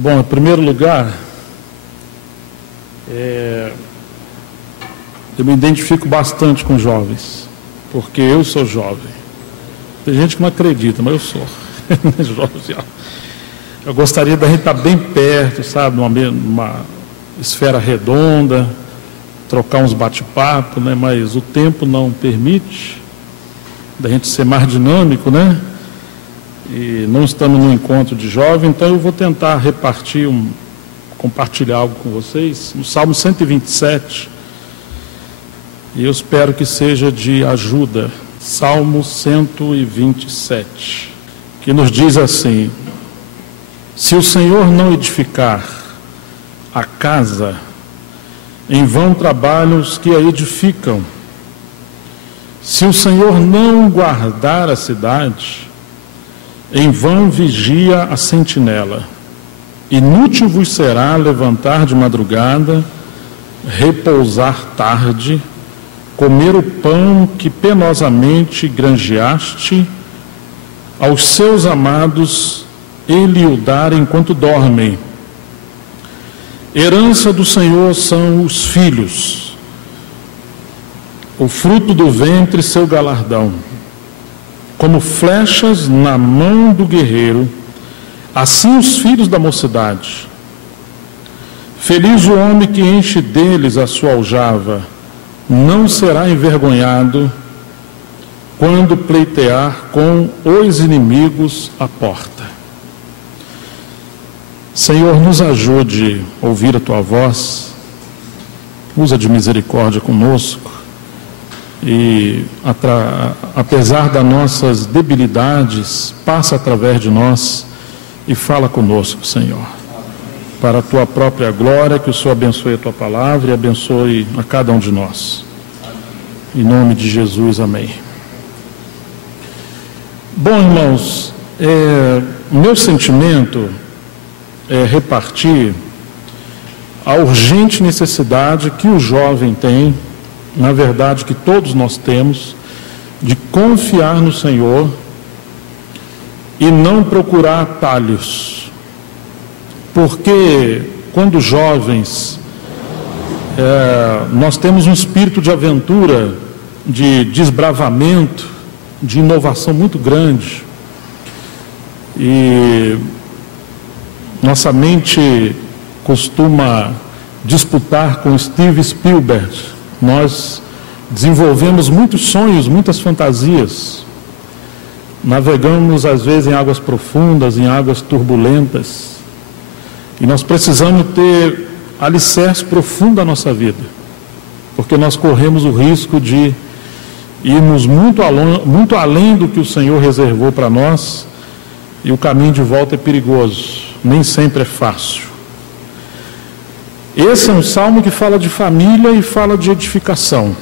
Bom, em primeiro lugar, eu me identifico bastante com jovens, porque eu sou jovem. Tem gente que não acredita, mas eu sou jovem. Eu gostaria da gente estar bem perto, sabe, numa esfera redonda, trocar uns bate-papo, né? Mas o tempo não permite da gente ser mais dinâmico, né? E não estamos no encontro de jovem, então eu vou tentar compartilhar algo com vocês, no Salmo 127, e eu espero que seja de ajuda. Salmo 127, que nos diz assim: se o Senhor não edificar a casa, em vão trabalham os que a edificam. Se o Senhor não guardar a cidade, em vão vigia a sentinela. Inútil vos será levantar de madrugada, repousar tarde, comer o pão que penosamente granjeaste, aos seus amados ele o dar enquanto dormem. Herança do Senhor são os filhos, o fruto do ventre seu galardão. Como flechas na mão do guerreiro, assim os filhos da mocidade. Feliz o homem que enche deles a sua aljava, não será envergonhado quando pleitear com os inimigos à porta. Senhor, nos ajude a ouvir a Tua voz, usa de misericórdia conosco, e apesar das nossas debilidades, passa através de nós e fala conosco, Senhor, para a Tua própria glória. Que o Senhor abençoe a Tua palavra e abençoe a cada um de nós, em nome de Jesus, amém. Bom, irmãos, meu sentimento é repartir a urgente necessidade que o jovem tem, na verdade que todos nós temos, de confiar no Senhor e não procurar atalhos. Porque quando jovens, nós temos um espírito de aventura, de desbravamento, de inovação muito grande, e nossa mente costuma disputar com Steven Spielberg. Nós desenvolvemos muitos sonhos, muitas fantasias, navegamos às vezes em águas profundas, em águas turbulentas, e nós precisamos ter alicerce profundo na nossa vida, porque nós corremos o risco de irmos muito além do que o Senhor reservou para nós, e o caminho de volta é perigoso, nem sempre é fácil. Esse é um salmo que fala de família e fala de edificação.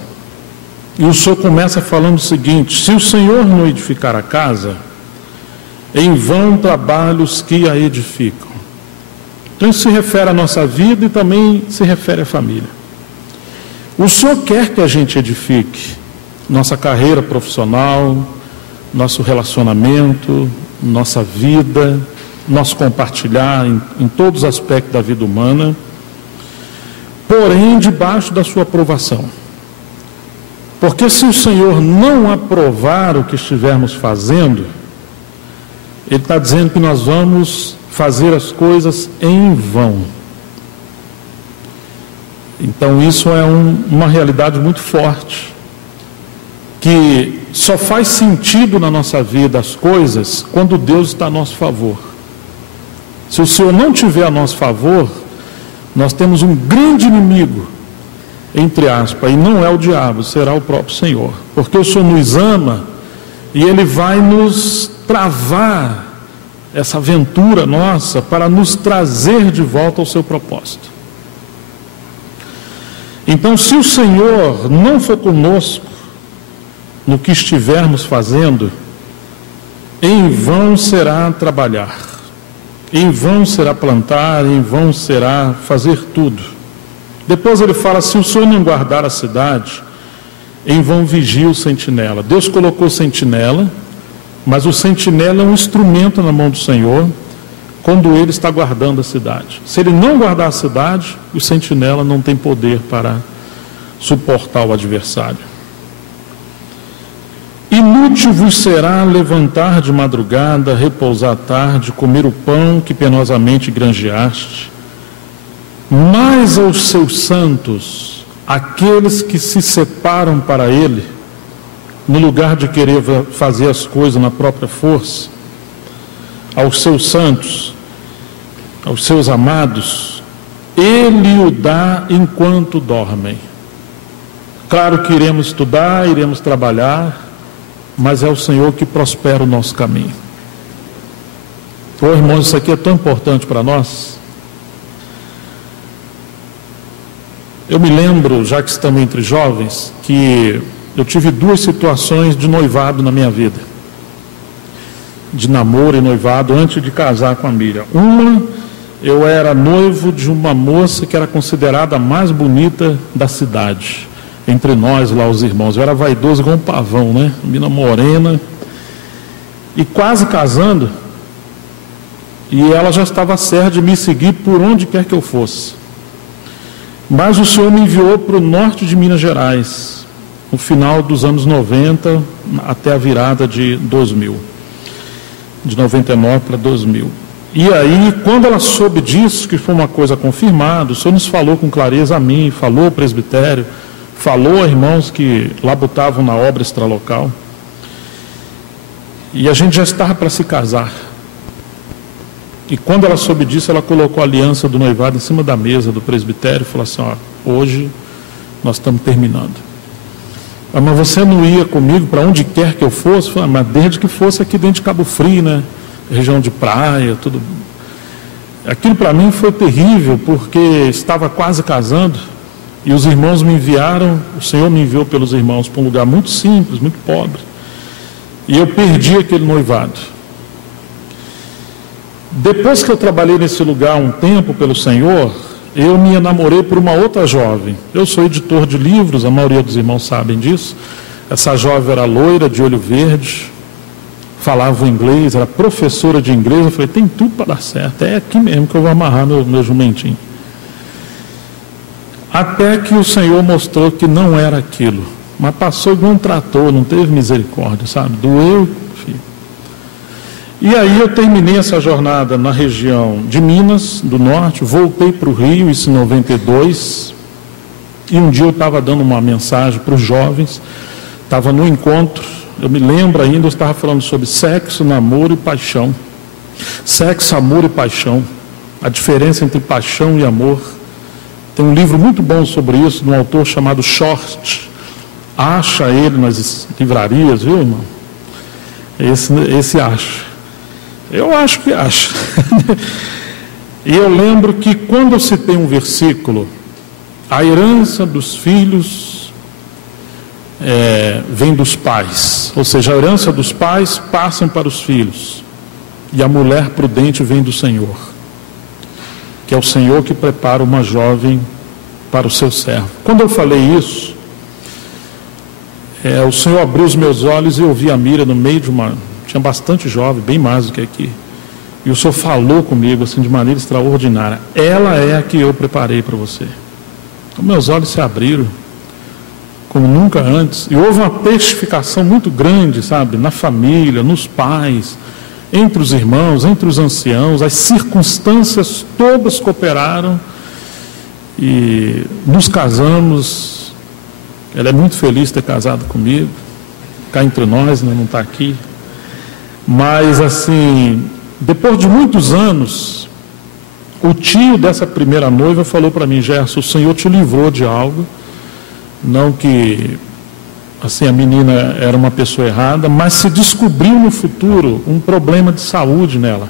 E o Senhor começa falando o seguinte: se o Senhor não edificar a casa, em vão trabalham os que a edificam. Então isso se refere à nossa vida e também se refere à família. O Senhor quer que a gente edifique nossa carreira profissional, nosso relacionamento, nossa vida, nosso compartilhar em todos os aspectos da vida humana, porém debaixo da sua aprovação. Porque se o Senhor não aprovar o que estivermos fazendo, Ele está dizendo que nós vamos fazer as coisas em vão. Então isso é uma realidade muito forte, que só faz sentido na nossa vida as coisas quando Deus está a nosso favor. Se o Senhor não tiver a nosso favor, nós temos um grande inimigo, entre aspas, e não é o diabo, será o próprio Senhor. Porque o Senhor nos ama e Ele vai nos travar essa aventura nossa para nos trazer de volta ao seu propósito. Então, se o Senhor não for conosco no que estivermos fazendo, em vão será trabalhar, em vão será plantar, em vão será fazer tudo. Depois ele fala: se o Senhor não guardar a cidade, em vão vigia o sentinela. Deus colocou sentinela, mas o sentinela é um instrumento na mão do Senhor, quando ele está guardando a cidade. Se ele não guardar a cidade, o sentinela não tem poder para suportar o adversário. Inútil vos será levantar de madrugada, repousar à tarde, comer o pão que penosamente granjeaste. Mas aos seus santos, aqueles que se separam para ele, no lugar de querer fazer as coisas na própria força, aos seus santos, aos seus amados, ele o dá enquanto dormem. Claro que iremos estudar, iremos trabalhar, mas é o Senhor que prospera o nosso caminho. Irmãos, isso aqui é tão importante para nós. Eu me lembro, já que estamos entre jovens, que eu tive 2 situações de noivado na minha vida. De namoro e noivado antes de casar com a Miriam. Uma, eu era noivo de uma moça que era considerada a mais bonita da cidade. Entre nós lá, os irmãos. Eu era vaidoso igual um pavão, né? Menina morena. E quase casando. E ela já estava certa de me seguir por onde quer que eu fosse. Mas o Senhor me enviou para o norte de Minas Gerais, no final dos anos 90, até a virada de 2000. De 99 para 2000. E aí, quando ela soube disso, que foi uma coisa confirmada, o Senhor nos falou com clareza a mim, falou ao presbitério, falou a irmãos que labutavam na obra extralocal. E a gente já estava para se casar. E quando ela soube disso, ela colocou a aliança do noivado em cima da mesa do presbitério e falou assim: ó, hoje nós estamos terminando. Mas você não ia comigo para onde quer que eu fosse? Falei, mas desde que fosse aqui dentro de Cabo Frio, né? Região de praia, tudo. Aquilo para mim foi terrível, porque estava quase casando e os irmãos me enviaram, o Senhor me enviou pelos irmãos para um lugar muito simples, muito pobre. E eu perdi aquele noivado. Depois que eu trabalhei nesse lugar um tempo pelo Senhor, eu me namorei por uma outra jovem. Eu sou editor de livros, a maioria dos irmãos sabem disso. Essa jovem era loira, de olho verde, falava inglês, era professora de inglês. Eu falei, tem tudo para dar certo, é aqui mesmo que eu vou amarrar meu jumentinho. Até que o Senhor mostrou que não era aquilo. Mas passou igual um trator, não teve misericórdia, sabe? Doeu, filho. E aí eu terminei essa jornada na região de Minas, do Norte, voltei para o Rio, isso em 92, e um dia eu estava dando uma mensagem para os jovens, estava no encontro, eu me lembro ainda, eu estava falando sobre sexo, namoro e paixão. Sexo, amor e paixão, a diferença entre paixão e amor. Tem um livro muito bom sobre isso, de um autor chamado Short. Acha ele nas livrarias, viu, irmão? Esse acha. Eu acho que acha. E eu lembro que quando eu citei um versículo, a herança dos filhos vem dos pais. Ou seja, a herança dos pais passa para os filhos. E a mulher prudente vem do Senhor. Que é o Senhor que prepara uma jovem para o seu servo. Quando eu falei isso, o Senhor abriu os meus olhos e eu vi a Miriam no meio de uma... Tinha bastante jovem, bem mais do que aqui. E o Senhor falou comigo assim de maneira extraordinária. Ela é a que eu preparei para você. Então, meus olhos se abriram como nunca antes. E houve uma testificação muito grande, sabe? Na família, nos pais, entre os irmãos, entre os anciãos. As circunstâncias todas cooperaram. E nos casamos. Ela é muito feliz de ter casado comigo. Cá entre nós, né? Não está aqui. Mas assim, depois de muitos anos, o tio dessa primeira noiva falou para mim: Gerson, o Senhor te livrou de algo. Não que assim, a menina era uma pessoa errada, mas se descobriu no futuro um problema de saúde nela.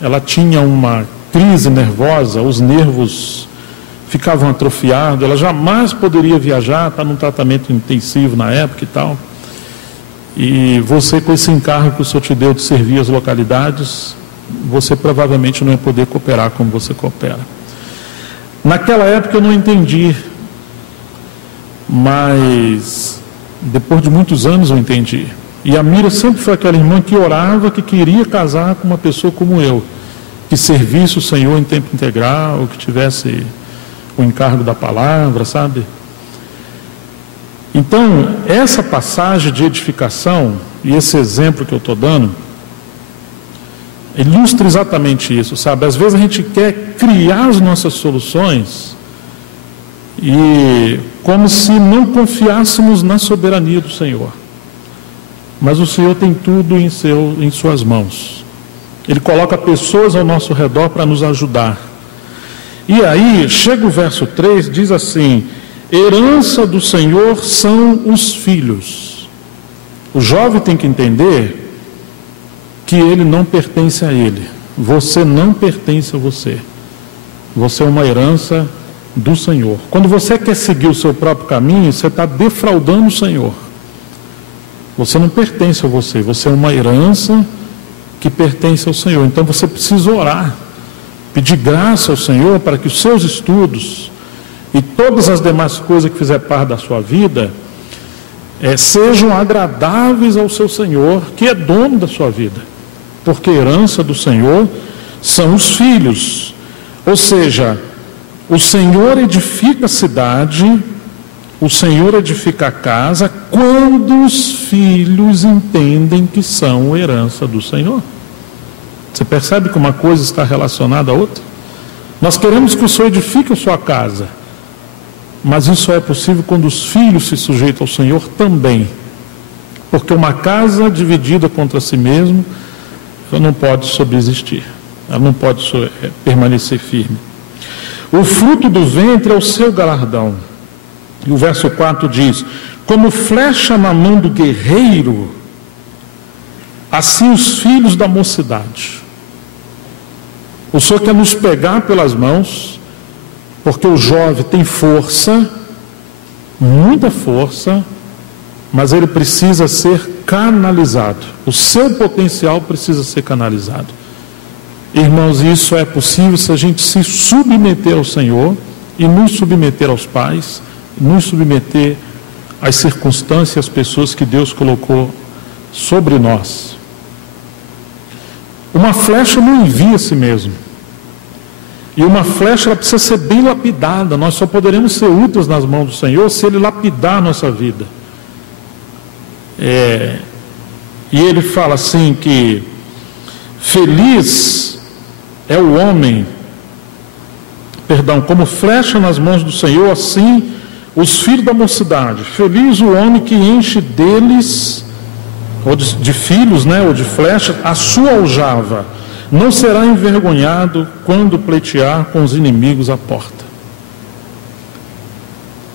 Ela tinha uma crise nervosa, os nervos ficavam atrofiados, ela jamais poderia viajar, está num tratamento intensivo na época e tal. E você, com esse encargo que o Senhor te deu de servir as localidades, você provavelmente não ia poder cooperar como você coopera. Naquela época eu não entendi, mas depois de muitos anos eu entendi. E a Miriam sempre foi aquela irmã que orava, que queria casar com uma pessoa como eu, que servisse o Senhor em tempo integral, que tivesse o encargo da palavra, sabe? Então, essa passagem de edificação, e esse exemplo que eu estou dando, ilustra exatamente isso, sabe? Às vezes a gente quer criar as nossas soluções e como se não confiássemos na soberania do Senhor. Mas o Senhor tem tudo em suas mãos. Ele coloca pessoas ao nosso redor para nos ajudar. E aí, chega o verso 3, diz assim: herança do Senhor são os filhos. O jovem tem que entender que ele não pertence a ele. Você não pertence a você. Você é uma herança do Senhor. Quando você quer seguir o seu próprio caminho, você está defraudando o Senhor. Você não pertence a você. Você é uma herança que pertence ao Senhor. Então você precisa orar, pedir graça ao Senhor para que os seus estudos e todas as demais coisas que fizer parte da sua vida sejam agradáveis ao seu Senhor, que é dono da sua vida. Porque a herança do Senhor são os filhos. Ou seja, o Senhor edifica a cidade, o Senhor edifica a casa, quando os filhos entendem que são herança do Senhor. Você percebe que uma coisa está relacionada à outra? Nós queremos que o Senhor edifique a sua casa, mas isso só é possível quando os filhos se sujeitam ao Senhor também. Porque uma casa dividida contra si mesmo, ela não pode subsistir, ela não pode permanecer firme. O fruto do ventre é o seu galardão. E o verso 4 diz: como flecha na mão do guerreiro, assim os filhos da mocidade. O Senhor quer nos pegar pelas mãos, porque o jovem tem força, muita força, mas ele precisa ser canalizado. O seu potencial precisa ser canalizado. Irmãos, isso é possível se a gente se submeter ao Senhor e nos submeter aos pais, nos submeter às circunstâncias e às pessoas que Deus colocou sobre nós. Uma flecha não envia a si mesmo. E uma flecha ela precisa ser bem lapidada. Nós só poderemos ser úteis nas mãos do Senhor se Ele lapidar a nossa vida. E ele fala assim que feliz é o homem, como flecha nas mãos do Senhor, assim os filhos da mocidade. Feliz o homem que enche deles, ou de filhos, ou de flechas, a sua aljava. Não será envergonhado quando pleitear com os inimigos à porta.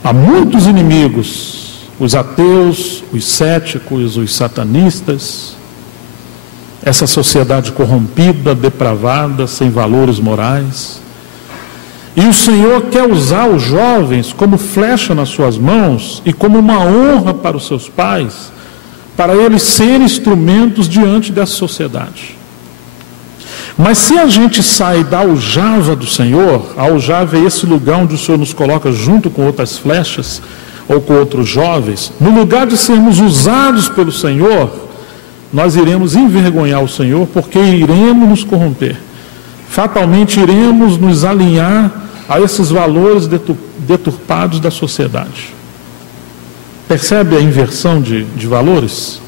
Há muitos inimigos, os ateus, os céticos, os satanistas, essa sociedade corrompida, depravada, sem valores morais. E o Senhor quer usar os jovens como flecha nas suas mãos e como uma honra para os seus pais, para eles serem instrumentos diante dessa sociedade. Mas se a gente sai da aljava do Senhor, a aljava é esse lugar onde o Senhor nos coloca junto com outras flechas, ou com outros jovens, no lugar de sermos usados pelo Senhor, nós iremos envergonhar o Senhor, porque iremos nos corromper. Fatalmente iremos nos alinhar a esses valores deturpados da sociedade. Percebe a inversão de valores?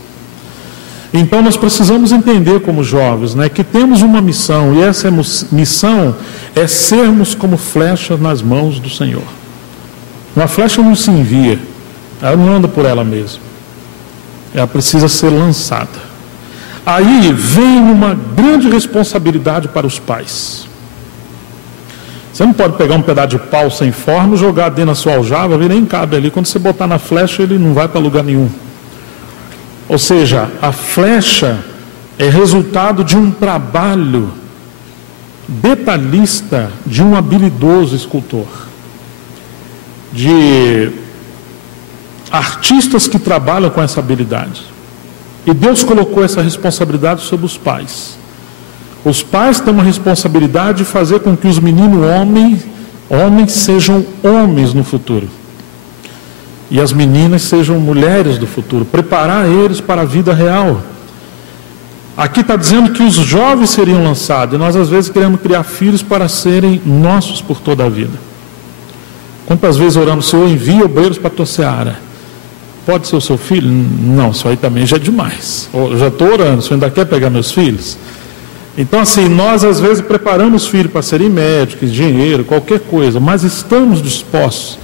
Então nós precisamos entender como jovens, que temos uma missão, e essa missão é sermos como flechas nas mãos do Senhor. Uma flecha não se envia, ela não anda por ela mesma, ela precisa ser lançada. Aí vem uma grande responsabilidade para os pais. Você não pode pegar um pedaço de pau sem forma e jogar dentro da sua aljava, ele nem cabe ali. Quando você botar na flecha, ele não vai para lugar nenhum. Ou seja, a flecha é resultado de um trabalho detalhista de um habilidoso escultor, de artistas que trabalham com essa habilidade. E Deus colocou essa responsabilidade sobre os pais. Os pais têm uma responsabilidade de fazer com que os meninos homens sejam homens no futuro. E as meninas sejam mulheres do futuro. Preparar eles para a vida real. Aqui está dizendo que os jovens seriam lançados, e nós às vezes queremos criar filhos para serem nossos por toda a vida. Quantas vezes oramos, Senhor, envia obreiros para a tua seara? Pode ser o seu filho? Não, isso aí também já é demais. Eu já estou orando, o Senhor ainda quer pegar meus filhos? Então assim, nós às vezes preparamos filhos para serem médicos, engenheiro, qualquer coisa, mas estamos dispostos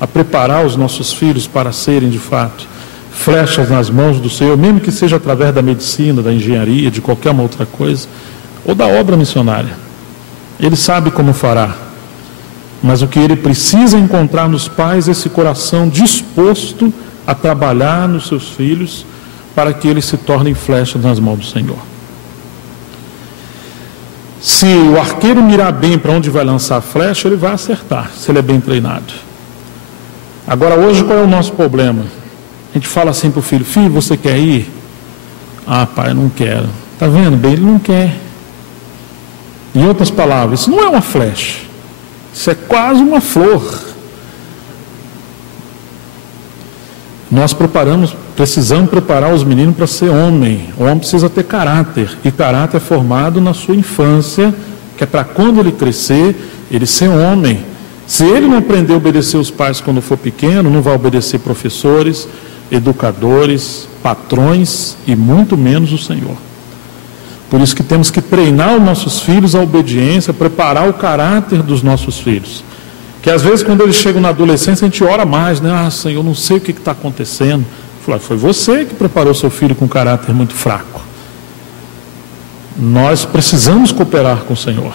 a preparar os nossos filhos para serem de fato flechas nas mãos do Senhor, mesmo que seja através da medicina, da engenharia, de qualquer uma outra coisa, ou da obra missionária. Ele sabe como fará, mas o que ele precisa encontrar nos pais é esse coração disposto a trabalhar nos seus filhos para que eles se tornem flechas nas mãos do Senhor. Se o arqueiro mirar bem para onde vai lançar a flecha, ele vai acertar, se ele é bem treinado. Agora, hoje, qual é o nosso problema? A gente fala assim para o filho, filho, você quer ir? Ah, pai, eu não quero. Está vendo bem? Ele não quer. Em outras palavras, isso não é uma flecha. Isso é quase uma flor. Nós precisamos preparar os meninos para ser homem. O homem precisa ter caráter. E caráter é formado na sua infância, que é para quando ele crescer, ele ser homem. Se ele não aprender a obedecer os pais quando for pequeno, não vai obedecer professores, educadores, patrões e muito menos o Senhor. Por isso que temos que treinar os nossos filhos à obediência, preparar o caráter dos nossos filhos. Que às vezes quando eles chegam na adolescência a gente ora mais, né? Ah, Senhor, não sei o que está acontecendo. Foi você que preparou seu filho com caráter muito fraco. Nós precisamos cooperar com o Senhor.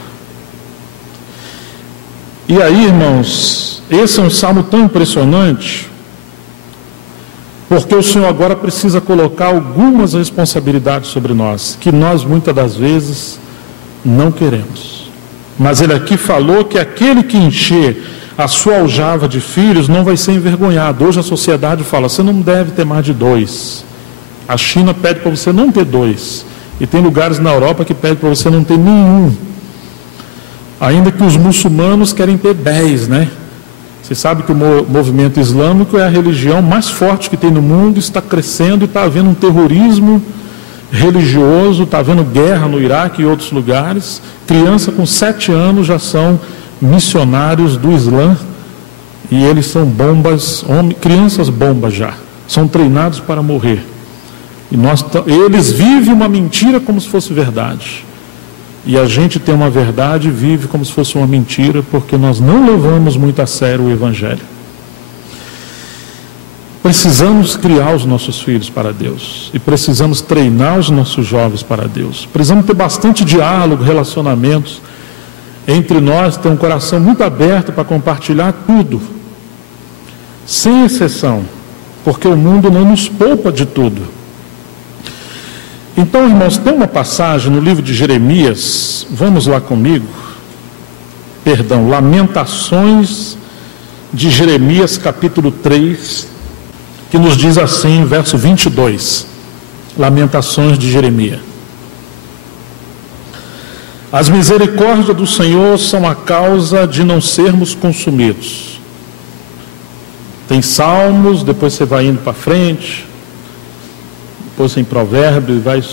E aí, irmãos, esse é um salmo tão impressionante, porque o Senhor agora precisa colocar algumas responsabilidades sobre nós, que nós muitas das vezes não queremos. Mas ele aqui falou que aquele que encher a sua aljava de filhos não vai ser envergonhado. Hoje a sociedade fala, você não deve ter mais de 2. A China pede para você não ter 2. E tem lugares na Europa que pedem para você não ter nenhum. Ainda que os muçulmanos querem ter 10, né? Você sabe que o movimento islâmico é a religião mais forte que tem no mundo, está crescendo e está havendo um terrorismo religioso, está havendo guerra no Iraque e outros lugares. Criança com 7 anos já são missionários do Islã e eles são bombas, crianças bombas já, são treinados para morrer. E eles vivem uma mentira como se fosse verdade. E a gente tem uma verdade e vive como se fosse uma mentira, porque nós não levamos muito a sério o Evangelho. Precisamos criar os nossos filhos para Deus. E precisamos treinar os nossos jovens para Deus. Precisamos ter bastante diálogo, relacionamentos entre nós, ter um coração muito aberto para compartilhar tudo. Sem exceção. Porque o mundo não nos poupa de tudo. Então, irmãos, tem uma passagem no livro de Jeremias, vamos lá comigo, Lamentações de Jeremias, capítulo 3, que nos diz assim, verso 22, Lamentações de Jeremias. As misericórdias do Senhor são a causa de não sermos consumidos. Tem Salmos, depois você vai indo para frente, depois tem Provérbios, vai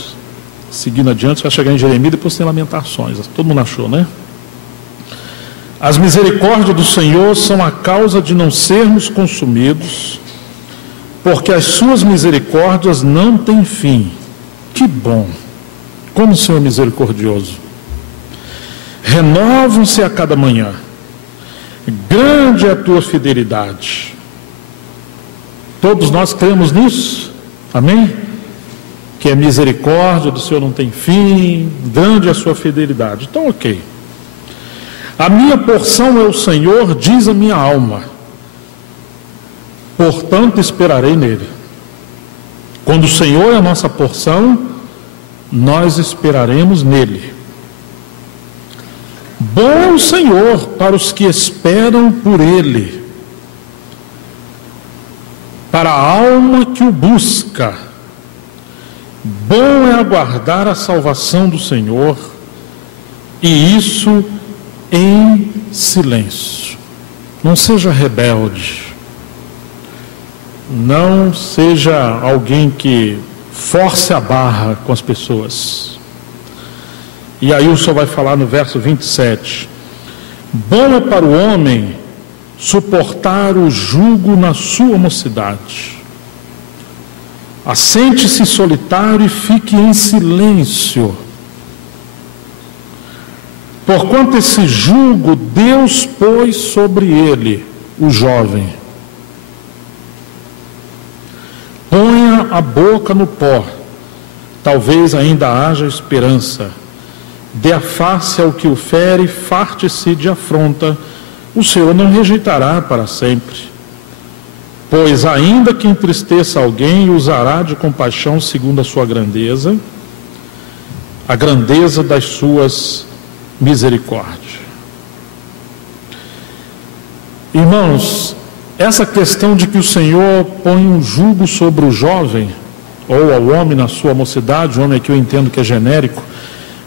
seguindo adiante, vai chegar em Jeremias, depois tem Lamentações. Todo mundo achou, né? As misericórdias do Senhor são a causa de não sermos consumidos, porque as suas misericórdias não têm fim. Que bom! Como o Senhor é misericordioso! Renovam-se a cada manhã. Grande é a tua fidelidade. Todos nós cremos nisso? Amém? Que a misericórdia do Senhor não tem fim, grande é a sua fidelidade. Então, ok. A minha porção é o Senhor, diz a minha alma. Portanto, esperarei nele. Quando o Senhor é a nossa porção, nós esperaremos nele. Bom é o Senhor para os que esperam por ele, para a alma que o busca. Bom é aguardar a salvação do Senhor, e isso em silêncio. Não seja rebelde, não seja alguém que force a barra com as pessoas. E aí o Senhor vai falar no verso 27: bom é para o homem suportar o jugo na sua mocidade. Assente-se solitário e fique em silêncio, porquanto esse jugo Deus pôs sobre ele, o jovem. Ponha a boca no pó, talvez ainda haja esperança. Dê a face ao que o fere, farte-se de afronta, o Senhor não rejeitará para sempre. Pois ainda que entristeça alguém, usará de compaixão segundo a sua grandeza, a grandeza das suas misericórdias. Irmãos, essa questão de que o Senhor põe um jugo sobre o jovem, ou ao homem na sua mocidade, o homem aqui eu entendo que é genérico,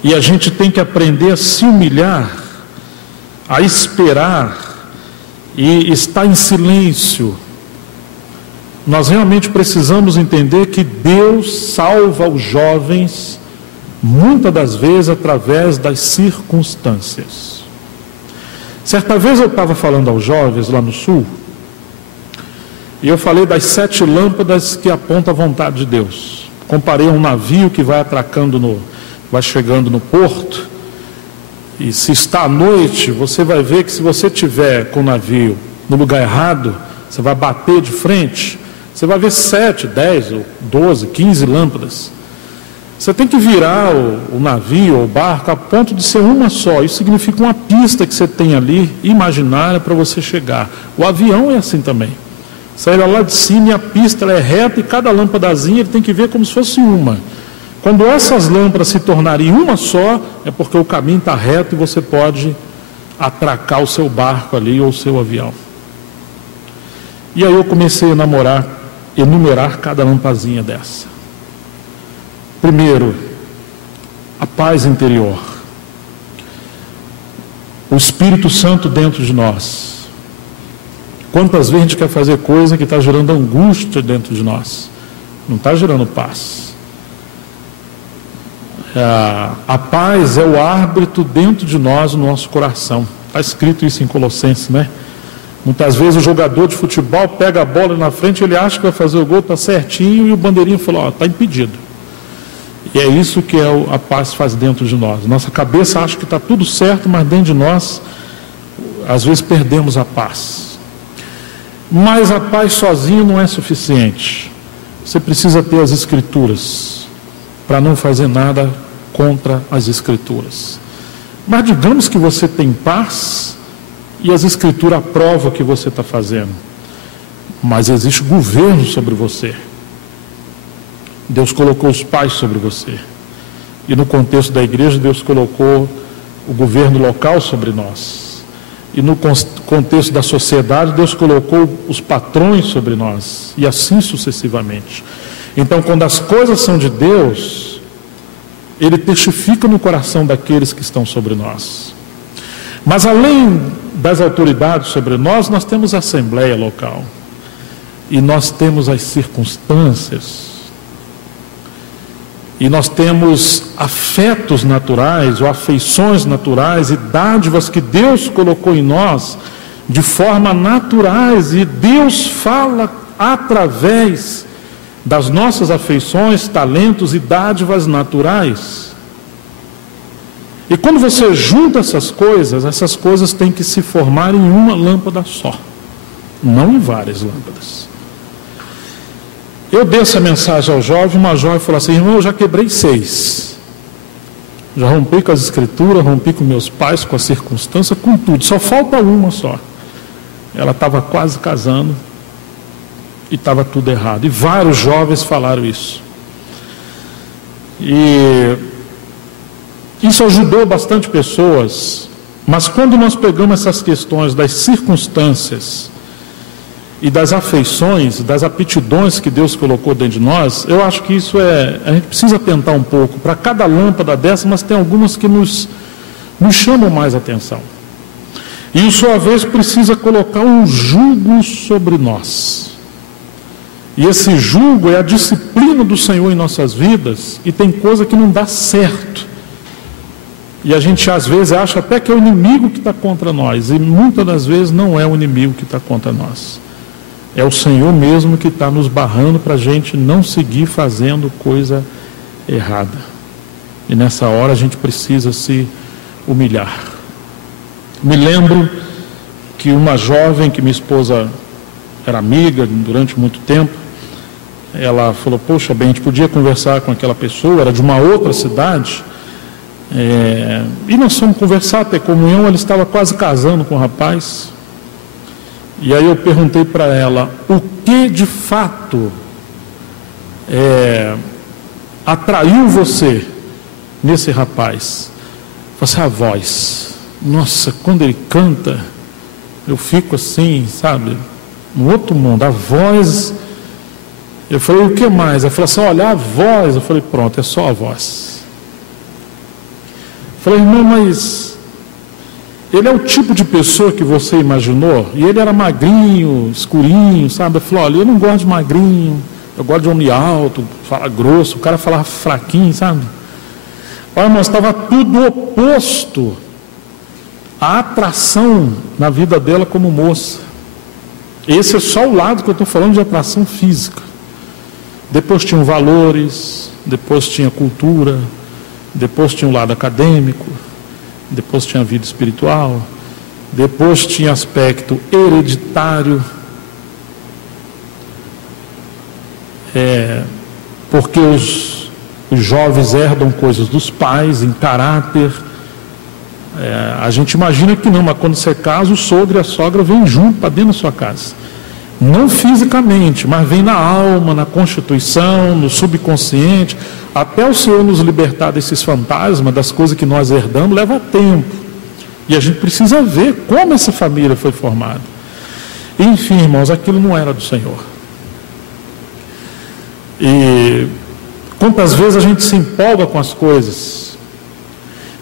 e a gente tem que aprender a se humilhar, a esperar e estar em silêncio. Nós realmente precisamos entender que Deus salva os jovens, muitas das vezes através das circunstâncias. Certa vez eu estava falando aos jovens lá no sul, e eu falei das 7 lâmpadas que apontam a vontade de Deus. Comparei um navio que vai atracando vai chegando no porto, e se está à noite, você vai ver que se você estiver com o navio no lugar errado, você vai bater de frente, você vai ver 7, 10, 12, 15 lâmpadas. Você tem que virar o navio ou o barco a ponto de ser uma só. Isso significa uma pista que você tem ali, imaginária, para você chegar. O avião é assim também. Você olha lá de cima e a pista ela é reta, e cada lâmpadazinha ele tem que ver como se fosse uma. Quando essas lâmpadas se tornarem uma só, é porque o caminho está reto e você pode atracar o seu barco ali ou o seu avião. E aí eu comecei a enumerar cada lampazinha dessa. Primeiro, a paz interior. O Espírito Santo dentro de nós. Quantas vezes a gente quer fazer coisa que está gerando angústia dentro de nós? Não está gerando paz. A paz é o árbitro dentro de nós, no nosso coração. Está escrito isso em Colossenses, né? Muitas vezes o jogador de futebol pega a bola na frente, ele acha que vai fazer o gol, está certinho, e o bandeirinho falou, está impedido. E é isso que a paz faz dentro de nós. Nossa cabeça acha que está tudo certo, mas dentro de nós, às vezes perdemos a paz. Mas a paz sozinho não é suficiente. Você precisa ter as Escrituras para não fazer nada contra as Escrituras. Mas digamos que você tem paz e as Escrituras aprovam o que você está fazendo, mas existe governo sobre você. Deus colocou os pais sobre você, e no contexto da igreja Deus colocou o governo local sobre nós, e no contexto da sociedade Deus colocou os patrões sobre nós, e assim sucessivamente. Então, quando as coisas são de Deus, Ele testifica no coração daqueles que estão sobre nós. Mas além das autoridades sobre nós, nós temos a assembleia local. E nós temos as circunstâncias. E nós temos afetos naturais, ou afeições naturais e dádivas que Deus colocou em nós de forma naturais. E Deus fala através das nossas afeições, talentos e dádivas naturais. E quando você junta essas coisas têm que se formar em uma lâmpada só, não em várias lâmpadas. Eu dei essa mensagem ao jovem, uma jovem falou assim, irmão, eu já quebrei 6. Já rompi com as Escrituras, rompi com meus pais, com a circunstância, com tudo, só falta uma só. Ela estava quase casando, e estava tudo errado. E vários jovens falaram isso. E isso ajudou bastante pessoas. Mas quando nós pegamos essas questões das circunstâncias e das afeições, das aptidões que Deus colocou dentro de nós, eu acho que isso a gente precisa atentar um pouco. Para cada lâmpada dessa, mas tem algumas que nos chamam mais atenção. E, por sua vez, precisa colocar um jugo sobre nós. E esse jugo é a disciplina do Senhor em nossas vidas, e tem coisa que não dá certo. E a gente às vezes acha até que é o inimigo que está contra nós, e muitas das vezes não é o inimigo que está contra nós. É o Senhor mesmo que está nos barrando para a gente não seguir fazendo coisa errada. E nessa hora a gente precisa se humilhar. Me lembro que uma jovem que minha esposa era amiga durante muito tempo, ela falou, poxa bem, a gente podia conversar com aquela pessoa, era de uma outra cidade, e nós fomos conversar, ter comunhão. Ela estava quase casando com o rapaz, e aí eu perguntei para ela, o que de fato atraiu você nesse rapaz? Eu falei assim, a voz. Nossa, quando ele canta, eu fico assim, sabe, no outro mundo, a voz. Eu falei, o que mais? Ela falou assim, olha, a voz. Eu falei, pronto, é só a voz. Eu falei, irmão, mas ele é o tipo de pessoa que você imaginou? E ele era magrinho, escurinho, sabe? Eu falei, olha, eu não gosto de magrinho, eu gosto de homem alto, fala grosso. O cara falava fraquinho, sabe? Olha, mas estava tudo oposto à atração na vida dela como moça. Esse é só o lado que eu estou falando de atração física. Depois tinham valores, depois tinha cultura, depois tinha o lado acadêmico, depois tinha a vida espiritual, depois tinha aspecto hereditário, porque os jovens herdam coisas dos pais em caráter. A gente imagina que não, mas quando você casa, o sogro e a sogra vêm junto para dentro da sua casa. Não fisicamente, mas vem na alma, na constituição, no subconsciente. Até o Senhor nos libertar desses fantasmas, das coisas que nós herdamos, leva tempo. E a gente precisa ver como essa família foi formada. Enfim, irmãos, aquilo não era do Senhor. E quantas vezes a gente se empolga com as coisas.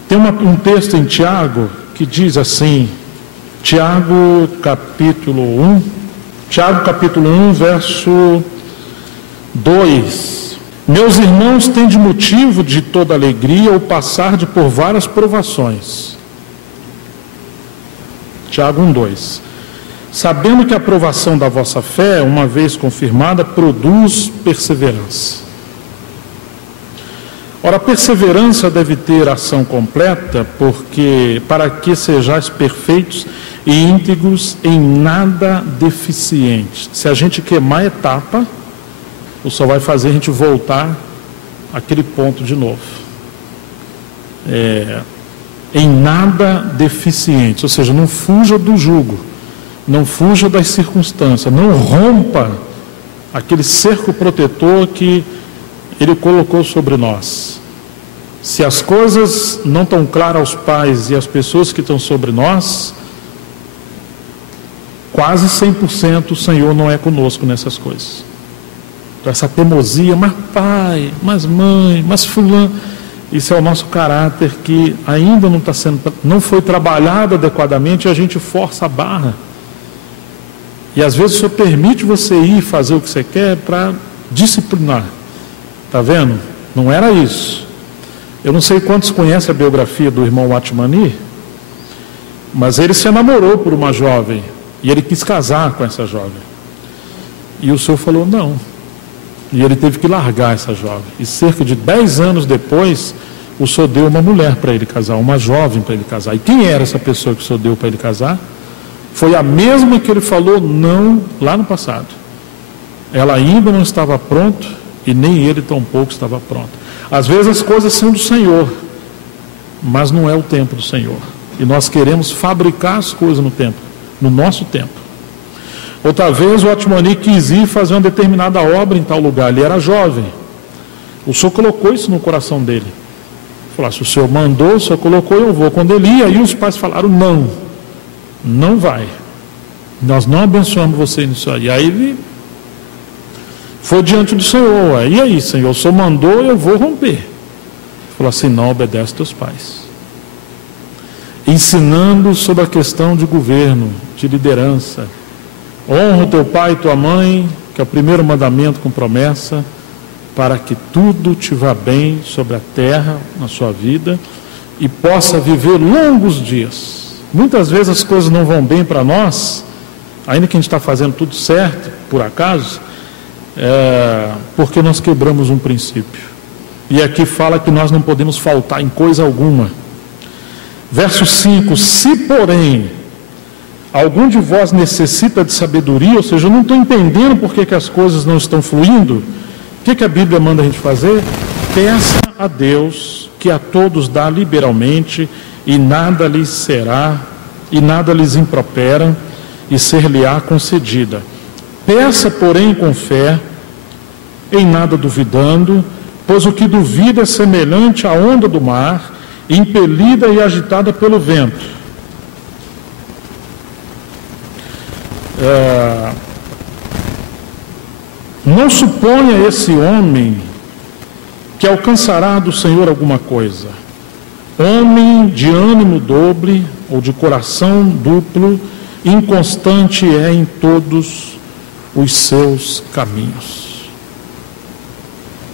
Tem um texto em Tiago que diz assim, Tiago capítulo 1, verso 2. Meus irmãos, têm de motivo de toda alegria o passar por várias provações. Tiago 1:2. Sabendo que a provação da vossa fé, uma vez confirmada, produz perseverança. Ora, a perseverança deve ter ação completa, porque para que sejais perfeitos e íntegros, em nada deficientes. Se a gente queimar a etapa, o só vai fazer a gente voltar àquele ponto de novo. Em nada deficientes, ou seja, não fuja do jugo, não fuja das circunstâncias, não rompa aquele cerco protetor que Ele colocou sobre nós. Se as coisas não estão claras aos pais e às pessoas que estão sobre nós, quase 100% o Senhor não é conosco nessas coisas. Então, essa teimosia, mas pai, mas mãe, mas fulano, isso é o nosso caráter que ainda não foi trabalhado adequadamente, e a gente força a barra. E às vezes o Senhor permite você ir fazer o que você quer para disciplinar. Está vendo? Não era isso. Eu não sei quantos conhecem a biografia do irmão Watmani, mas ele se namorou por uma jovem, e ele quis casar com essa jovem. E o Senhor falou não. E ele teve que largar essa jovem. E cerca de 10 anos depois, o Senhor deu uma mulher para ele casar, uma jovem para ele casar. E quem era essa pessoa que o Senhor deu para ele casar? Foi a mesma que ele falou não lá no passado. Ela ainda não estava pronta e nem ele tampouco estava pronto. Às vezes as coisas são do Senhor, mas não é o tempo do Senhor. E nós queremos fabricar as coisas no tempo, no nosso tempo. Outra vez o Watmani quis ir fazer uma determinada obra em tal lugar. Ele era jovem. O Senhor colocou isso no coração dele. Falou, se o Senhor mandou, o Senhor colocou, eu vou. Quando ele ia, aí os pais falaram, não vai. Nós não abençoamos você nisso aí. Aí ele foi diante do Senhor. E aí, Senhor, o Senhor mandou, eu vou romper. Falou assim, não, obedece teus pais. Ensinando sobre a questão de governo, de liderança. Honra o teu pai e tua mãe, que é o primeiro mandamento com promessa, para que tudo te vá bem sobre a terra, na sua vida, e possa viver longos dias. Muitas vezes as coisas não vão bem para nós, ainda que a gente está fazendo tudo certo, por acaso, porque nós quebramos um princípio. E aqui fala que nós não podemos faltar em coisa alguma. Verso 5: se porém algum de vós necessita de sabedoria, ou seja, eu não estou entendendo por que as coisas não estão fluindo, o que a Bíblia manda a gente fazer? Peça a Deus, que a todos dá liberalmente, e nada lhes será, e nada lhes impropera, e ser-lhe-á concedida. Peça, porém, com fé, em nada duvidando, pois o que duvida é semelhante à onda do mar, impelida e agitada pelo vento. Não suponha esse homem que alcançará do Senhor alguma coisa. Homem de ânimo dobre, ou de coração duplo, inconstante é em todos os seus caminhos.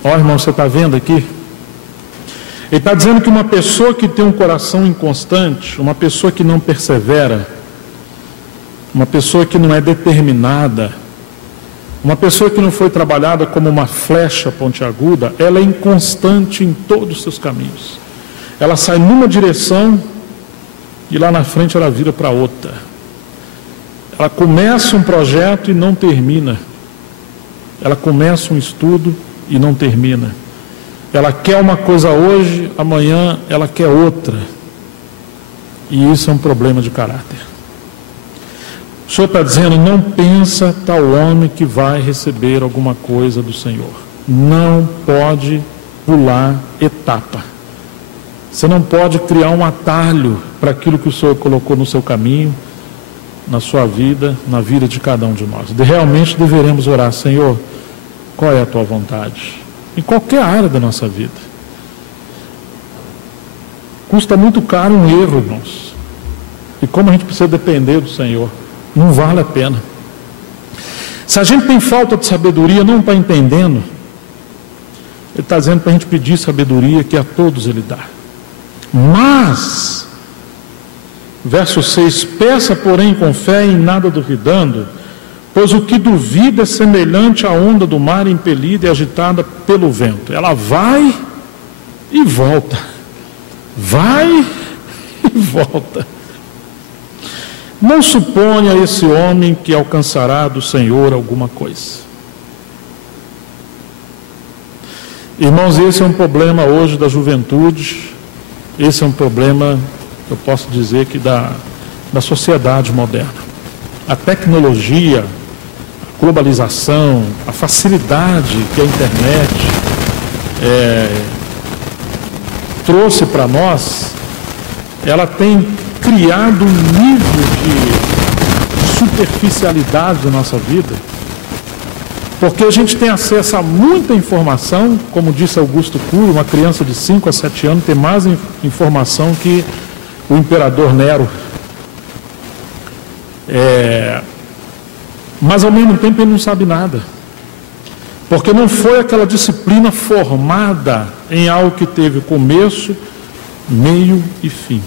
Ó, irmão, você está vendo aqui? Ele está dizendo que uma pessoa que tem um coração inconstante, uma pessoa que não persevera, uma pessoa que não é determinada, uma pessoa que não foi trabalhada como uma flecha pontiaguda, ela é inconstante em todos os seus caminhos. Ela sai numa direção e lá na frente ela vira para outra. Ela começa um projeto e não termina. Ela começa um estudo e não termina. Ela quer uma coisa hoje, amanhã ela quer outra. E isso é um problema de caráter. O Senhor está dizendo: não pensa tal homem que vai receber alguma coisa do Senhor. Não pode pular etapa. Você não pode criar um atalho para aquilo que o Senhor colocou no seu caminho, na sua vida, na vida de cada um de nós. Realmente deveremos orar: Senhor, qual é a tua vontade? Em qualquer área da nossa vida. Custa muito caro um erro, irmãos. E como a gente precisa depender do Senhor, não vale a pena. Se a gente tem falta de sabedoria, não está entendendo, Ele está dizendo para a gente pedir sabedoria, que a todos Ele dá. Mas, verso 6: peça, porém, com fé, em nada duvidando, pois o que duvida é semelhante à onda do mar, impelida e agitada pelo vento. Ela vai e volta. Vai e volta. Não suponha esse homem que alcançará do Senhor alguma coisa. Irmãos, esse é um problema hoje da juventude. Esse é um problema, eu posso dizer, que da sociedade moderna. A tecnologia, a globalização, a facilidade que a internet trouxe para nós, ela tem criado um nível de superficialidade na nossa vida, porque a gente tem acesso a muita informação. Como disse Augusto Cury, uma criança de 5 a 7 anos tem mais informação que o imperador Nero. Mas ao mesmo tempo ele não sabe nada, porque não foi aquela disciplina formada em algo que teve começo, meio e fim.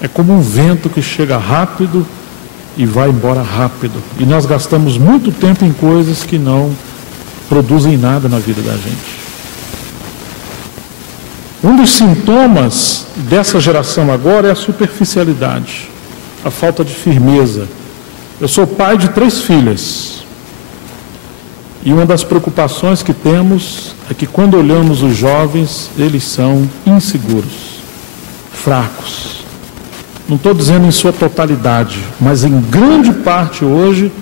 É como um vento que chega rápido e vai embora rápido. E nós gastamos muito tempo em coisas que não produzem nada na vida da gente. Um dos sintomas dessa geração agora é a superficialidade, a falta de firmeza. Eu sou pai de 3 filhas. E uma das preocupações que temos é que quando olhamos os jovens, eles são inseguros, fracos. Não estou dizendo em sua totalidade, mas em grande parte hoje,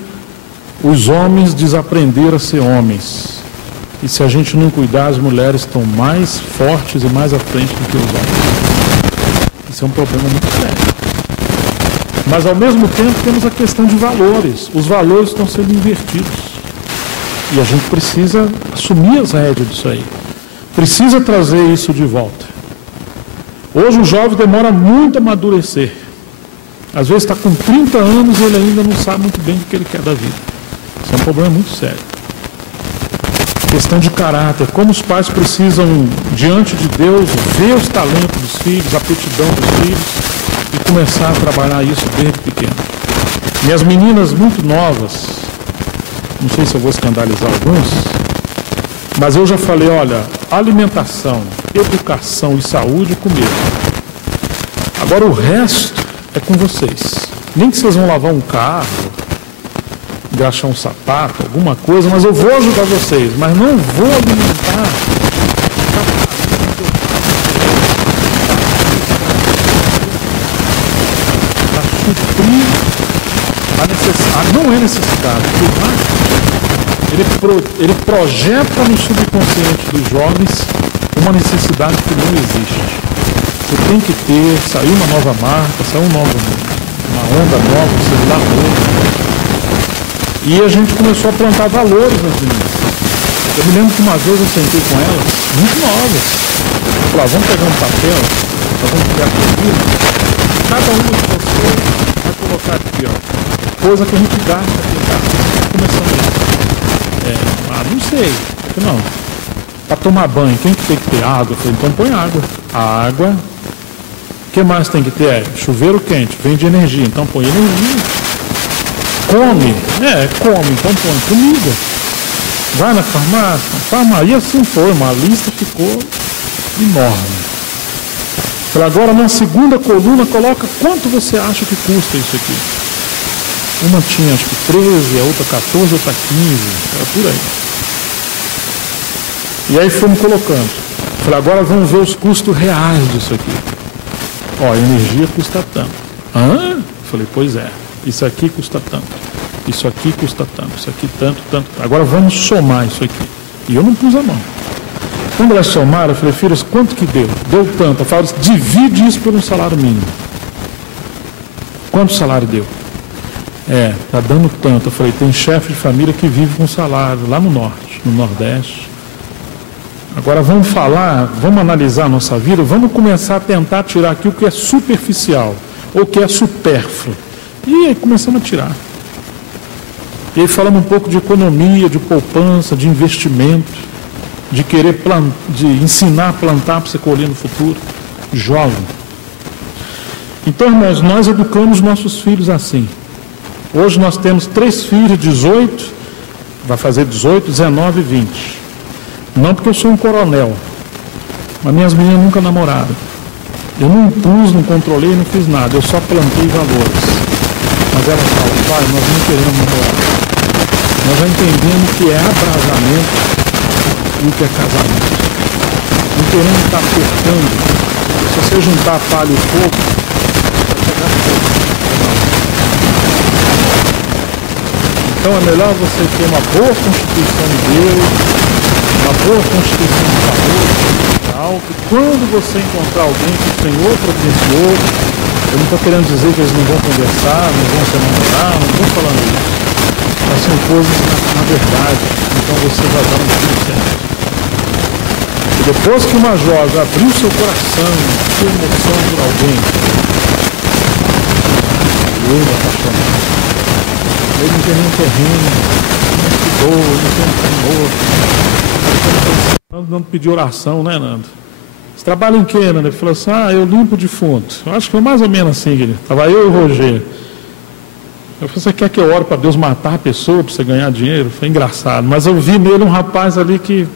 os homens desaprenderam a ser homens. E se a gente não cuidar, as mulheres estão mais fortes e mais à frente do que os homens. Isso é um problema muito sério. Mas ao mesmo tempo temos a questão de valores. Os valores estão sendo invertidos. E a gente precisa assumir as rédeas disso aí. Precisa trazer isso de volta. Hoje o jovem demora muito a amadurecer. Às vezes está com 30 anos e ele ainda não sabe muito bem o que ele quer da vida. Isso é um problema muito sério. Questão de caráter, como os pais precisam, diante de Deus, ver os talentos dos filhos, a aptidão dos filhos e começar a trabalhar isso desde pequeno. Minhas meninas muito novas, não sei se eu vou escandalizar alguns, mas eu já falei, olha, alimentação, educação e saúde comigo. Agora o resto é com vocês. Nem que vocês vão lavar um carro, engraxar um sapato, alguma coisa, mas eu vou ajudar vocês, mas não vou alimentar. Para suprir a necessidade. Não é necessidade, ele projeta no subconsciente dos jovens uma necessidade que não existe. Você tem que ter, saiu uma nova marca, saiu uma onda nova, um celular novo. E a gente começou a plantar valores nas meninas. Eu me lembro que uma vez eu sentei com elas, muito novas. Eu falei, vamos pegar um papel, nós vamos criar comida. Cada um de vocês vai colocar aqui, ó, coisa que a gente gasta aqui em casa. Começando isso. Não sei. Não. Para tomar banho, quem que tem que ter? Água. Eu falei, então põe água. A água. O que mais tem que ter? Chuveiro quente, vem de energia, então põe energia. Come, então põe comida. Vai na farmácia, e assim foi, uma lista ficou enorme. Falei, agora na segunda coluna, coloca quanto você acha que custa isso aqui. Uma tinha acho que 13, a outra 14, a outra 15, era por aí. E aí fomos colocando. Falei, agora vamos ver os custos reais disso aqui. Ó, a energia custa tanto. Hã? Falei, pois é. Isso aqui custa tanto, isso aqui custa tanto, isso aqui tanto. Agora vamos somar isso aqui. E eu não pus a mão. Quando elas somaram, eu falei, filhas, quanto que deu? Deu tanto. Eu falei, divide isso por um salário mínimo. Quanto salário deu? Está dando tanto. Eu falei, tem chefe de família que vive com salário lá no norte, no nordeste. Agora vamos falar, vamos analisar a nossa vida, vamos começar a tentar tirar aqui o que é superficial, ou o que é supérfluo. E aí começamos a tirar. E aí falamos um pouco de economia, de poupança, de investimento, de querer de ensinar a plantar para você colher no futuro. Jovem. Então, irmãos, nós educamos nossos filhos assim. Hoje nós temos 3 filhos, 18, vai fazer 18, 19 e 20. Não porque eu sou um coronel, mas minhas meninas nunca namoraram. Eu não impus, não controlei, não fiz nada, eu só plantei valores. Mas elas falam, pai, nós não queremos namorar. Nós já entendemos o que é abrasamento e o que é casamento. Não queremos estar apertando. Se você juntar palha e fogo, vai pegar fogo. Então é melhor você ter uma boa constituição de Deus, uma boa constituição de valor, que quando você encontrar alguém que o Senhor providenciou, eu não estou querendo dizer que eles não vão conversar, não vão se namorar, não estou falando isso. Mas são coisas na verdade. Então você vai dar um tiro certo. E depois que uma jovem abriu seu coração, sua emoção por alguém, eu me apaixonado. Ele não tem nenhum terreno, não estudou, não tem um temor. Nando pediu oração, né, Nando? Você trabalha em quê, Nando? Ele falou assim, eu limpo defunto. Eu acho que foi mais ou menos assim, querido. Estava eu e o Rogério. Eu falei, você quer que eu ore para Deus matar a pessoa, para você ganhar dinheiro? Foi engraçado. Mas eu vi nele um rapaz ali que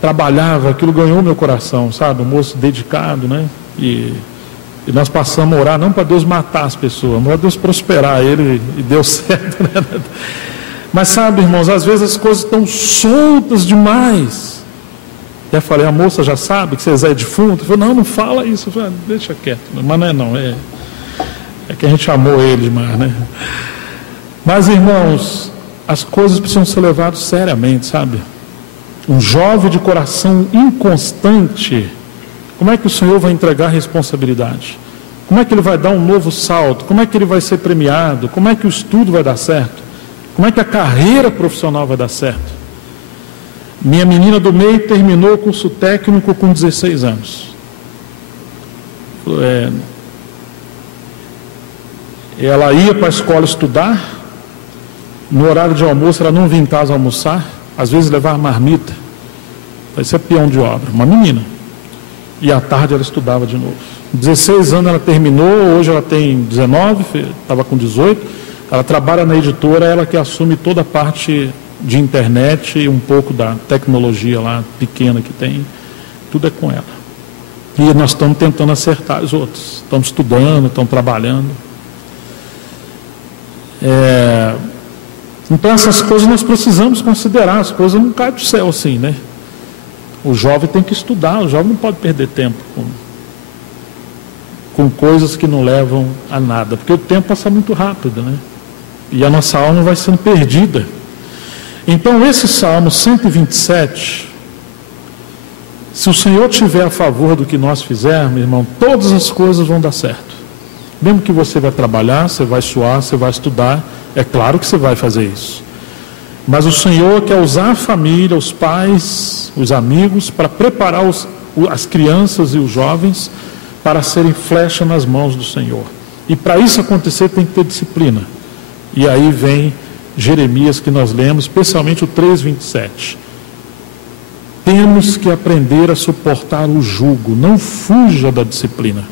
trabalhava, aquilo ganhou meu coração, sabe? Um moço dedicado, né? E nós passamos a orar, não para Deus matar as pessoas, mas para Deus prosperar ele, e deu certo, né? Mas sabe, irmãos, às vezes as coisas estão soltas demais. E eu falei, a moça já sabe que você é defunto? Eu falei, não fala isso. Eu falei, deixa quieto. Mas não é que a gente amou ele demais, né? Mas, irmãos, as coisas precisam ser levadas seriamente, sabe? Um jovem de coração inconstante, como é que o Senhor vai entregar a responsabilidade? Como é que ele vai dar um novo salto? Como é que ele vai ser premiado? Como é que o estudo vai dar certo? Como é que a carreira profissional vai dar certo? Minha menina do meio terminou o curso técnico com 16 anos. Ela ia para a escola estudar, no horário de almoço ela não vinha em casa almoçar, às vezes levava marmita. Isso é peão de obra, uma menina. E à tarde ela estudava de novo. 16 anos ela terminou, hoje ela tem 19, estava com 18. Ela trabalha na editora, ela que assume toda a parte de internet e um pouco da tecnologia lá pequena que tem. Tudo é com ela. E nós estamos tentando acertar os outros. Estamos estudando, estamos trabalhando. Então essas coisas nós precisamos considerar. As coisas não caem do céu assim, né? O jovem tem que estudar, o jovem não pode perder tempo com coisas que não levam a nada, porque o tempo passa muito rápido, né? E a nossa alma vai sendo perdida. Então esse Salmo 127, se o Senhor estiver a favor do que nós fizermos, irmão, todas as coisas vão dar certo. Mesmo que você vai trabalhar, você vai suar, você vai estudar, é claro que você vai fazer isso. Mas o Senhor quer usar a família, os pais, os amigos, para preparar as crianças e os jovens para serem flecha nas mãos do Senhor. E para isso acontecer tem que ter disciplina. E aí vem Jeremias que nós lemos, especialmente o 3:27. Temos que aprender a suportar o jugo, não fuja da disciplina.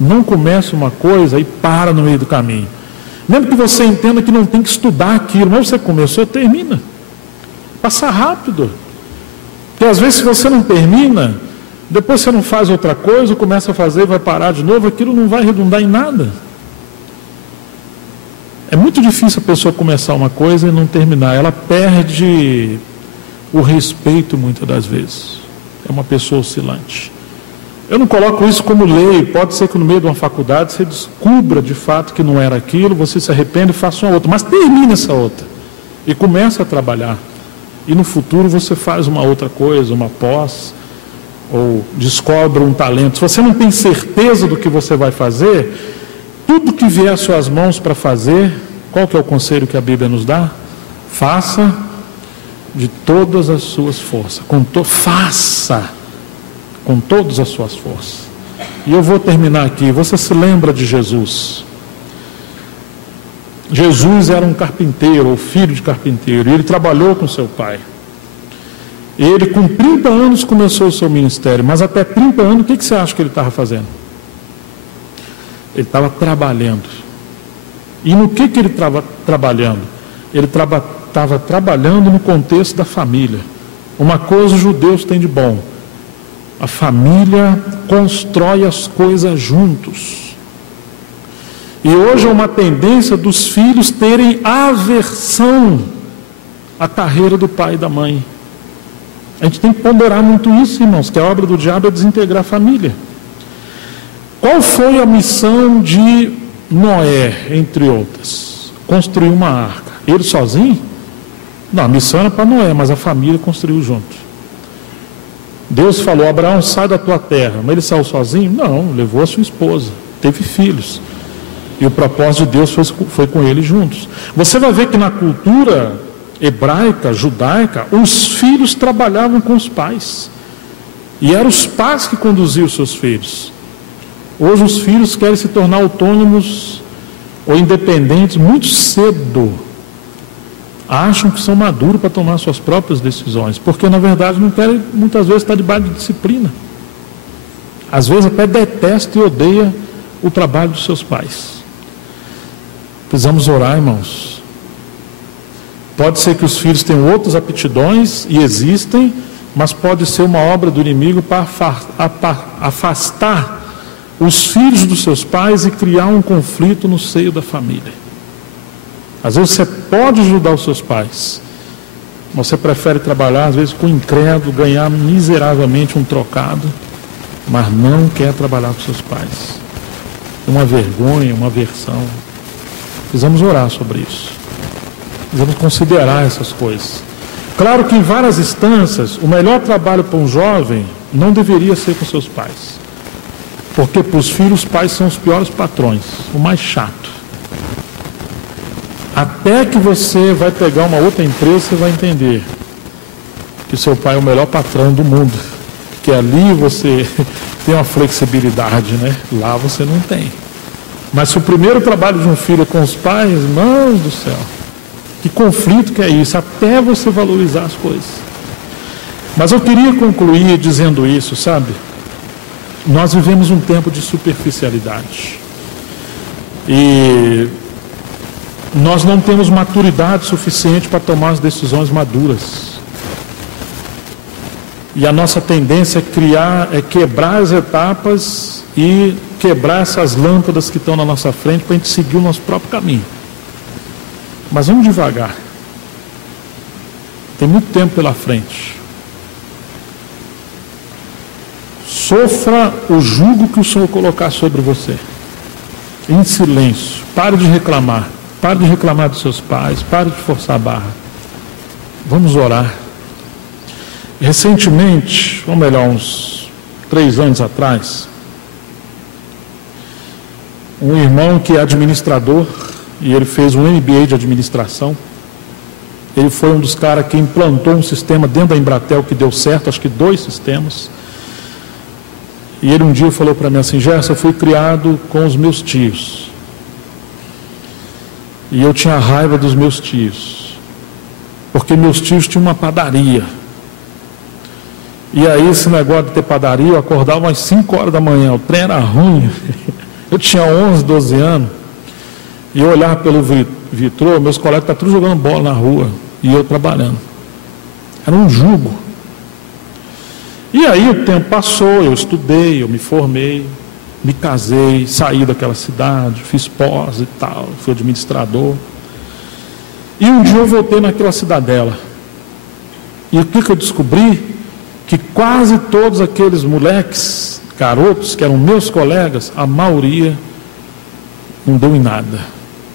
Não comece uma coisa e para no meio do caminho. Mesmo que você entenda que não tem que estudar aquilo, mas você começou, termina. Passa rápido. Porque às vezes se você não termina, depois você não faz outra coisa, começa a fazer, vai parar de novo, aquilo não vai redundar em nada. É muito difícil a pessoa começar uma coisa e não terminar. Ela perde o respeito muitas das vezes. É uma pessoa oscilante. Eu não coloco isso como lei. Pode ser que no meio de uma faculdade você descubra de fato que não era aquilo, você se arrepende e faça uma outra. Mas termine essa outra. E comece a trabalhar. E no futuro você faz uma outra coisa, uma pós, ou descobre um talento. Se você não tem certeza do que você vai fazer, tudo que vier às suas mãos para fazer, qual que é o conselho que a Bíblia nos dá? Faça de todas as suas forças. Faça com todas as suas forças. E eu vou terminar aqui. Você se lembra de Jesus? Jesus era um carpinteiro, ou filho de carpinteiro, e ele trabalhou com seu pai. Ele com 30 anos começou o seu ministério, mas até 30 anos, o que você acha que ele estava fazendo? Ele estava trabalhando. E no que ele estava trabalhando? Ele estava trabalhando no contexto da família. Uma coisa os judeus têm de bom: a família constrói as coisas juntos. E hoje é uma tendência dos filhos terem aversão à carreira do pai e da mãe. A gente tem que ponderar muito isso, irmãos, que a obra do diabo é desintegrar a família. Qual foi a missão de Noé, entre outras? Construir uma arca. Ele sozinho? Não, a missão era para Noé, mas a família construiu junto. Deus falou: Abraão, sai da tua terra. Mas ele saiu sozinho? Não, levou a sua esposa, teve filhos. E o propósito de Deus foi com eles juntos. Você vai ver que na cultura hebraica, judaica, os filhos trabalhavam com os pais. E eram os pais que conduziam os seus filhos. Hoje os filhos querem se tornar autônomos ou independentes muito cedo. Acham que são maduros para tomar suas próprias decisões, porque na verdade não querem, muitas vezes, estar debaixo de disciplina. Às vezes até detesta e odeia o trabalho dos seus pais. Precisamos orar, irmãos. Pode ser que os filhos tenham outras aptidões, e existem, mas pode ser uma obra do inimigo para afastar os filhos dos seus pais e criar um conflito no seio da família. Às vezes você pode ajudar os seus pais, mas você prefere trabalhar, às vezes, com o incrédulo, ganhar miseravelmente um trocado, mas não quer trabalhar com seus pais. Uma vergonha, uma aversão. Precisamos orar sobre isso. Precisamos considerar essas coisas. Claro que em várias instâncias, o melhor trabalho para um jovem não deveria ser com seus pais. Porque para os filhos, os pais são os piores patrões, o mais chato. Até que você vai pegar uma outra empresa, você vai entender que seu pai é o melhor patrão do mundo. Que ali você tem uma flexibilidade, né? Lá você não tem. Mas se o primeiro trabalho de um filho é com os pais, irmãos do céu, Que conflito que é isso, até você valorizar as coisas. Mas eu queria concluir dizendo isso, sabe? Nós vivemos um tempo de superficialidade. E nós não temos maturidade suficiente para tomar as decisões maduras. E a nossa tendência é quebrar as etapas e quebrar essas lâmpadas que estão na nossa frente para a gente seguir o nosso próprio caminho. Mas vamos devagar. Tem muito tempo pela frente. Sofra o jugo que o Senhor colocar sobre você. Em silêncio. Pare de reclamar. Pare de reclamar dos seus pais. Pare de forçar a barra. Vamos orar. Recentemente, ou melhor, uns 3 anos atrás, um irmão que é administrador, e ele fez um MBA de administração, ele foi um dos caras que implantou um sistema dentro da Embratel que deu certo, acho que 2 sistemas. E ele um dia falou para mim assim: Gerson, eu fui criado com os meus tios. E eu tinha raiva dos meus tios, porque meus tios tinham uma padaria. E aí esse negócio de ter padaria, eu acordava às 5 horas da manhã, o trem era ruim. Eu tinha 11, 12 anos, e eu olhava pelo vitrô, meus colegas estavam tudo jogando bola na rua, e eu trabalhando. Era um jugo. E aí o tempo passou, eu estudei, eu me formei, me casei, saí daquela cidade, fiz pós e tal, fui administrador. E um dia eu voltei naquela cidadela. E o que eu descobri? Que quase todos aqueles moleques, garotos, que eram meus colegas, a maioria não deu em nada.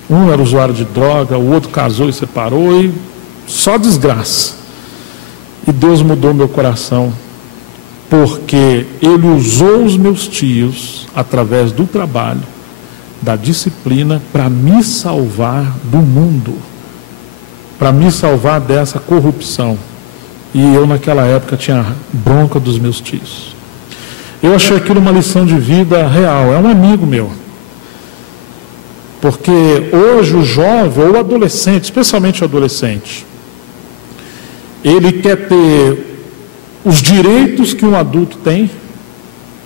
Um era usuário de droga, o outro casou e separou, e só desgraça. E Deus mudou meu coração, porque Ele usou os meus tios, através do trabalho, da disciplina, para me salvar do mundo, para me salvar dessa corrupção. E eu naquela época tinha bronca dos meus tios. Eu achei aquilo uma lição de vida real. É um amigo meu. Porque hoje o jovem ou o adolescente, especialmente o adolescente, ele quer ter os direitos que um adulto tem.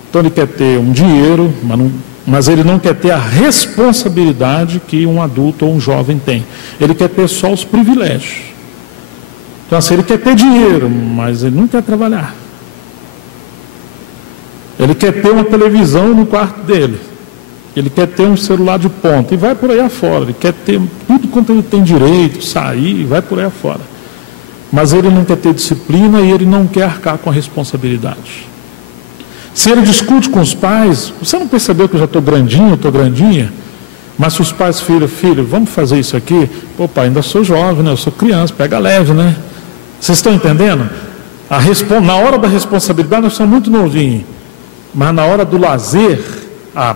Então ele quer ter um dinheiro, mas ele não quer ter a responsabilidade que um adulto ou um jovem tem. Ele quer ter só os privilégios. Então assim, ele quer ter dinheiro, mas ele não quer trabalhar. Ele quer ter uma televisão no quarto dele. Ele quer ter um celular de ponta. E vai por aí afora. Ele quer ter tudo quanto ele tem direito, sair, e vai por aí afora. Mas ele não quer ter disciplina e ele não quer arcar com a responsabilidade. Se ele discute com os pais, você não percebeu que eu já estou grandinho, estou grandinha? Mas se os pais, filho, vamos fazer isso aqui? Pô, pai, ainda sou jovem, né? Eu sou criança, pega leve, né? Vocês estão entendendo? Na hora da responsabilidade nós somos muito novinhos. Mas na hora do lazer,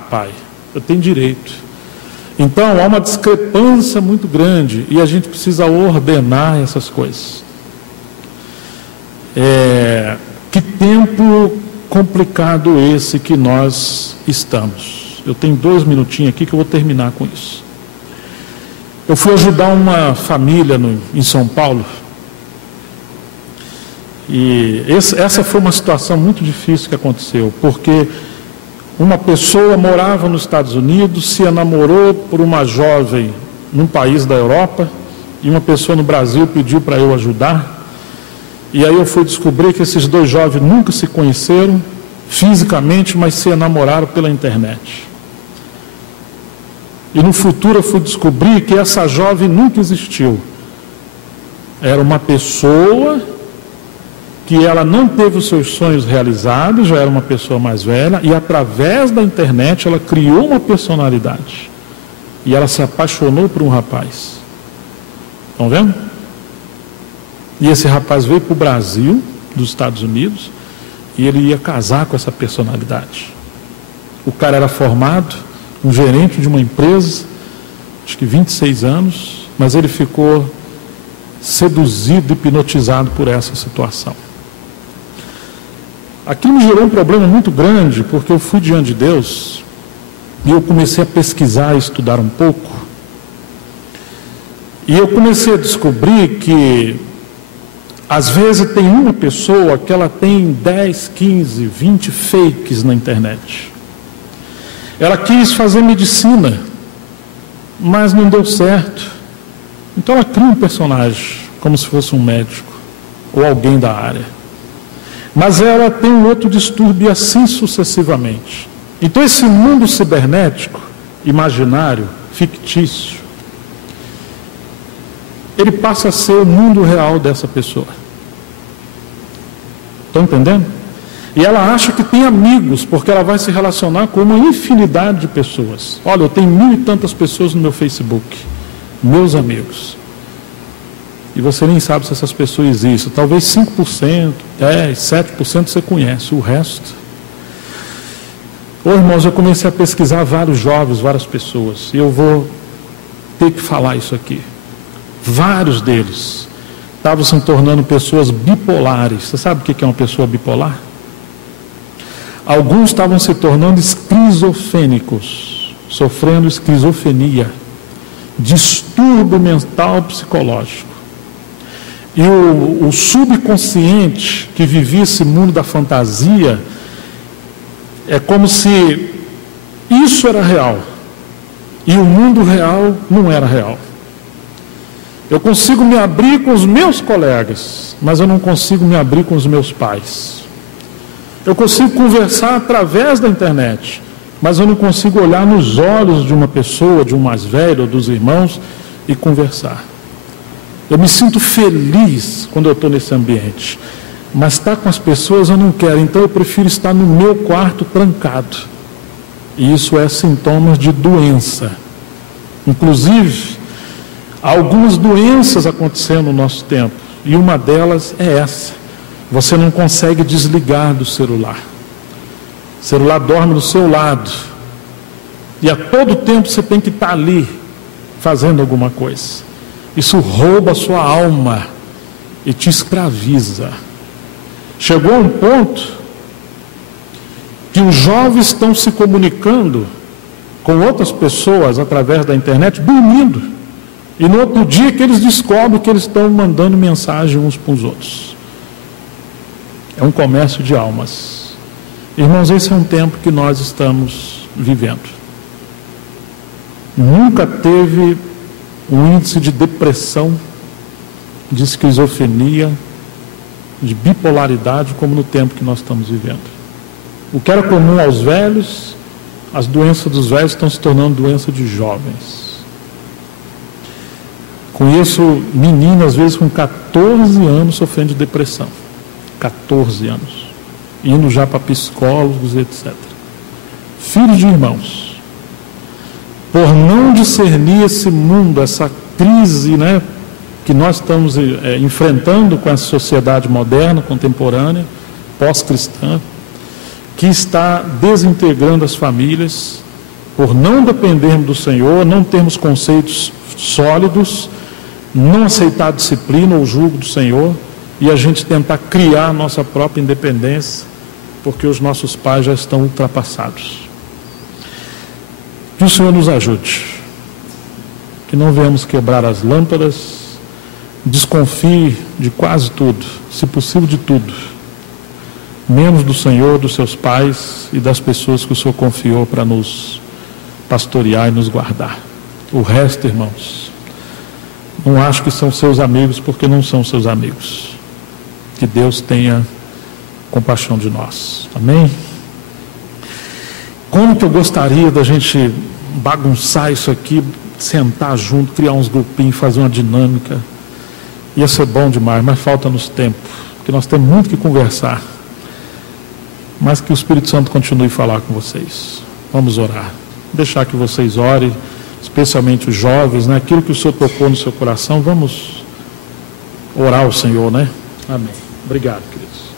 pai, eu tenho direito. Então há uma discrepância muito grande e a gente precisa ordenar essas coisas. Que tempo complicado esse que nós estamos. Eu tenho 2 minutinhos aqui que eu vou terminar com isso. Eu fui ajudar uma família em São Paulo. E essa foi uma situação muito difícil que aconteceu, porque uma pessoa morava nos Estados Unidos, se enamorou por uma jovem num país da Europa, e uma pessoa no Brasil pediu para eu ajudar. E aí eu fui descobrir que esses 2 jovens nunca se conheceram fisicamente, mas se enamoraram pela internet. E no futuro eu fui descobrir que essa jovem nunca existiu. Era uma pessoa que ela não teve os seus sonhos realizados, já era uma pessoa mais velha, e através da internet ela criou uma personalidade. E ela se apaixonou por um rapaz. Estão vendo? E esse rapaz veio para o Brasil, dos Estados Unidos, e ele ia casar com essa personalidade. O cara era formado, um gerente de uma empresa, acho que 26 anos, mas ele ficou seduzido, hipnotizado por essa situação. Aquilo me gerou um problema muito grande, porque eu fui diante de Deus e eu comecei a pesquisar e estudar um pouco. E eu comecei a descobrir que, às vezes, tem uma pessoa que ela tem 10, 15, 20 fakes na internet. Ela quis fazer medicina, mas não deu certo. Então ela cria um personagem, como se fosse um médico, ou alguém da área. Mas ela tem um outro distúrbio, e assim sucessivamente. Então esse mundo cibernético, imaginário, fictício, ele passa a ser o mundo real dessa pessoa. Estão entendendo? E ela acha que tem amigos, porque ela vai se relacionar com uma infinidade de pessoas. Olha, eu tenho 1000 e tantas pessoas no meu Facebook, meus amigos. E você nem sabe se essas pessoas existem. Talvez 5%, 10%, 7% você conhece, o resto... Irmãos, eu comecei a pesquisar vários jovens, várias pessoas, e eu vou ter que falar isso aqui. Vários deles estavam se tornando pessoas bipolares. Você sabe o que é uma pessoa bipolar? Alguns estavam se tornando esquizofrênicos, sofrendo esquizofrenia, distúrbio mental psicológico. E o subconsciente que vivia esse mundo da fantasia, é como se isso era real e o mundo real não era real. Eu consigo me abrir com os meus colegas, mas eu não consigo me abrir com os meus pais. Eu consigo conversar através da internet, mas eu não consigo olhar nos olhos de uma pessoa, de um mais velho ou dos irmãos e conversar. Eu me sinto feliz quando eu estou nesse ambiente, mas estar com as pessoas eu não quero, então eu prefiro estar no meu quarto trancado. E isso é sintomas de doença. Inclusive, há algumas doenças acontecendo no nosso tempo, e uma delas é essa: você não consegue desligar do celular. O celular dorme do seu lado, e a todo tempo você tem que estar ali, fazendo alguma coisa. Isso rouba a sua alma e te escraviza. Chegou a um ponto que os jovens estão se comunicando com outras pessoas através da internet, dormindo. E no outro dia que eles descobrem que eles estão mandando mensagem uns para os outros. É um comércio de almas. Irmãos, esse é um tempo que nós estamos vivendo. Nunca teve um índice de depressão, de esquizofrenia, de bipolaridade como no tempo que nós estamos vivendo. O que era comum aos velhos, as doenças dos velhos estão se tornando doenças de jovens. Conheço meninas, às vezes com 14 anos, sofrendo de depressão. 14 anos. Indo já para psicólogos, etc. Filhos de irmãos. Por não discernir esse mundo, essa crise, que nós estamos enfrentando com essa sociedade moderna, contemporânea, pós-cristã, que está desintegrando as famílias, por não dependermos do Senhor, não termos conceitos sólidos, não aceitar a disciplina ou o jugo do Senhor, e a gente tentar criar a nossa própria independência, porque os nossos pais já estão ultrapassados. Que o Senhor nos ajude, que não venhamos quebrar as lâmpadas, desconfie de quase tudo, se possível de tudo, menos do Senhor, dos seus pais e das pessoas que o Senhor confiou para nos pastorear e nos guardar. O resto, irmãos, não acho que são seus amigos, porque não são seus amigos. Que Deus tenha compaixão de nós. Amém? Como que eu gostaria da gente bagunçar isso aqui, sentar junto, criar uns grupinhos, fazer uma dinâmica. Ia ser bom demais, mas falta-nos tempo, porque nós temos muito que conversar. Mas que o Espírito Santo continue a falar com vocês. Vamos orar. Deixar que vocês orem, especialmente os jovens, aquilo que o Senhor tocou no seu coração, vamos orar ao Senhor, Amém. Obrigado, queridos.